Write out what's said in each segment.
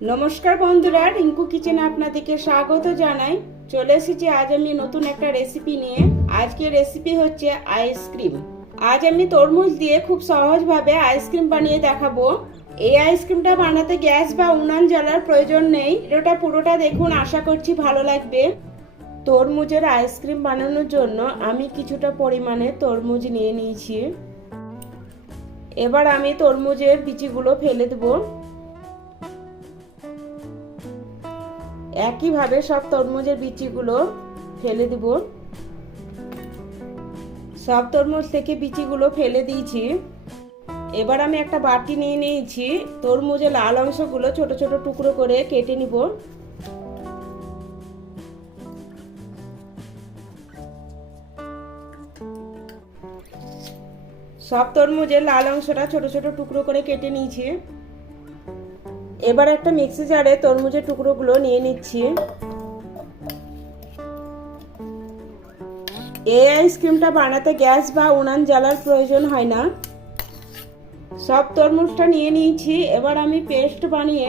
নমস্কার বন্ধুরা, রিঙ্কু কিচেনে আপনাদেরকে স্বাগত জানাই। চলে এসেছি আজ আমি নতুন একটা রেসিপি নিয়ে। আজকের রেসিপি হচ্ছে আইসক্রিম। আজ আমি তরমুজ দিয়ে খুব সহজভাবে আইসক্রিম বানিয়ে দেখাবো। এই আইসক্রিমটা বানাতে গ্যাস বা উনান জ্বালার প্রয়োজন নেই। এটা পুরোটা দেখুন, আশা করছি ভালো লাগবে। তরমুজের আইসক্রিম বানানোর জন্য আমি কিছুটা পরিমাণে তরমুজ নিয়ে নিয়েছি। এবার আমি তরমুজের বিচিগুলো ফেলে দেবো। একইভাবে সব তরমুজের বিচিগুলো ফেলে দিব। সব তরমুজ থেকে বিচিগুলো ফেলে দিয়েছি। এবার আমি একটা বাটি নিয়ে নিয়েছি। তরমুজের লাল অংশগুলো ছোট ছোট টুকরো করে কেটে নিব। সব তরমুজের লাল অংশটা ছোট ছোট টুকরো করে কেটে নিয়েছি। এবার একটা মিক্সি জারে তরমুজের টুকরোগুলো নিয়ে নিচ্ছি। এই আইসক্রিমটা বানাতে গ্যাস বা উনান জ্বালার প্রয়োজন হয় না। সব তরমুজটা নিয়ে নিয়েছি। এবার আমি পেস্ট বানিয়ে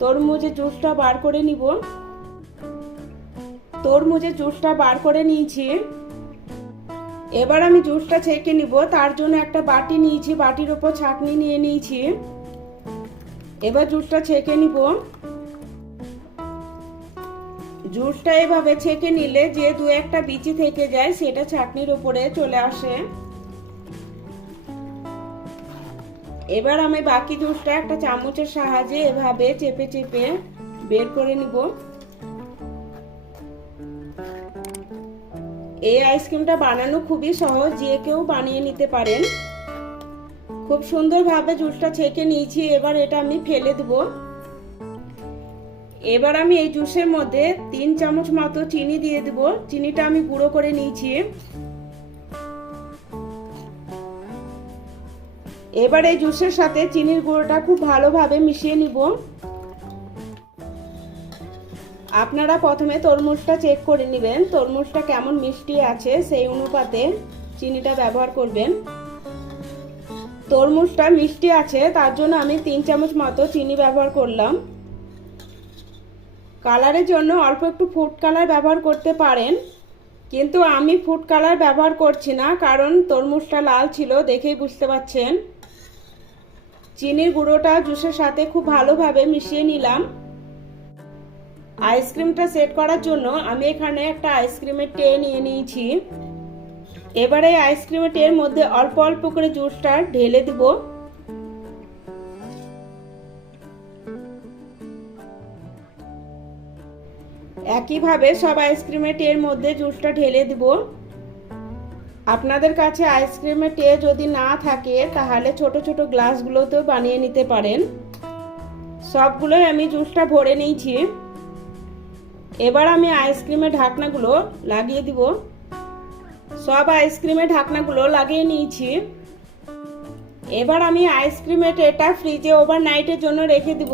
তরমুজের জুসটা বার করে নিব। তরমুজের জুসটা বার করে নিয়েছি। এবার আমি জুসটা ছেঁকে নিব। তার জন্য একটা বাটি নিয়েছি, বাটির উপর ছাঁকনি নিয়ে নিয়েছি। এবার জুসটা ছেঁকে নিব। জুসটা এভাবে ছেঁকে নিলে যে দু একটা বিচি থেকে যায় সেটা ছাঁকনির উপরে চলে আসে। এবার আমি বাকি জুসটা একটা চামচের সাহায্যে এভাবে চেপে চেপে বের করে নিব। এই আইসক্রিমটা বানানো খুবই সহজ, যে কেউ বানিয়ে নিতে পারেন। খুব সুন্দরভাবে জুসটা ছেঁকে নিয়েছি। এবার এটা আমি ফেলে দেব। এবার আমি এই জুসের মধ্যে 3 চামচ মতো চিনি দিয়ে দেব। চিনিটা আমি গুঁড়ো করে নিয়েছি। এবার এই জুসের সাথে চিনির গুঁড়োটা খুব ভালোভাবে মিশিয়ে নিব। আপনারা প্রথমে তরমুজটা চেক করে নেবেন, তরমুজটা কেমন মিষ্টি আছে সেই অনুপাতে চিনিটা ব্যবহার করবেন। তরমুজটা মিষ্টি আছে, তার জন্য আমি 3 চামচ মতো চিনি ব্যবহার করলাম। কালারের জন্য অল্প একটু ফুড কালার ব্যবহার করতে পারেন, কিন্তু আমি ফুড কালার ব্যবহার করছি না, কারণ তরমুজটা লাল ছিল, দেখেই বুঝতে পারছেন। চিনির গুঁড়োটা জুসের সাথে খুব ভালোভাবে মিশিয়ে নিলাম। আইসক্রিমটা সেট করার জন্য আমি এখানে একটা আইসক্রিমের ট্রে নিয়ে নিয়েছি। এবারে এই আইসক্রিমের ট্রের মধ্যে অল্প অল্প করে জুসটা ঢেলে দিব। একইভাবে সব আইসক্রিমের ট্রের মধ্যে জুসটা ঢেলে দিব। আপনাদের কাছে আইসক্রিমের ট্রে যদি না থাকে তাহলে ছোট ছোট গ্লাসগুলোতেও বানিয়ে নিতে পারেন। সবগুলোই আমি জুসটা ভরে নিয়েছি। এবার আমি আইসক্রিমের ঢাকনাগুলো লাগিয়ে দিব। সব আইসক্রিমের ঢাকনাগুলো লাগিয়ে নিয়েছি। এবার আমি আইসক্রিমের ট্রেটা ফ্রিজে ওভারনাইটের জন্য রেখে দিব।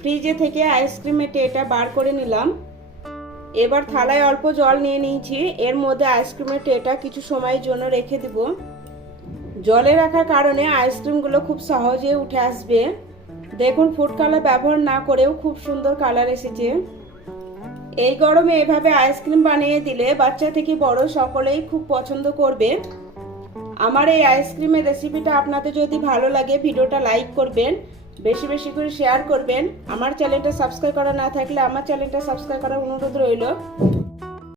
ফ্রিজে থেকে আইসক্রিমের ট্রেটা বার করে নিলাম। এবার থালায় অল্প জল নিয়ে নিয়েছি। এর মধ্যে আইসক্রিমের ট্রেটা কিছু সময়ের জন্য রেখে দিব। জলে রাখার কারণে আইসক্রিমগুলো খুব সহজে উঠে আসবে। দেখুন, ফুড কালার ব্যবহার না করেও খুব সুন্দর কালার এসেছে। এই গরমে এভাবে আইসক্রিম বানিয়ে দিলে বাচ্চা থেকে বড় সকলেই খুব পছন্দ করবে। আমার এই আইসক্রিমের রেসিপিটা আপনাদের যদি ভালো লাগে ভিডিওটা লাইক করবেন, বেশি বেশি করে শেয়ার করবেন। আমার চ্যানেলটা সাবস্ক্রাইব করা না থাকলে আমার চ্যানেলটা সাবস্ক্রাইব করার অনুরোধ রইল।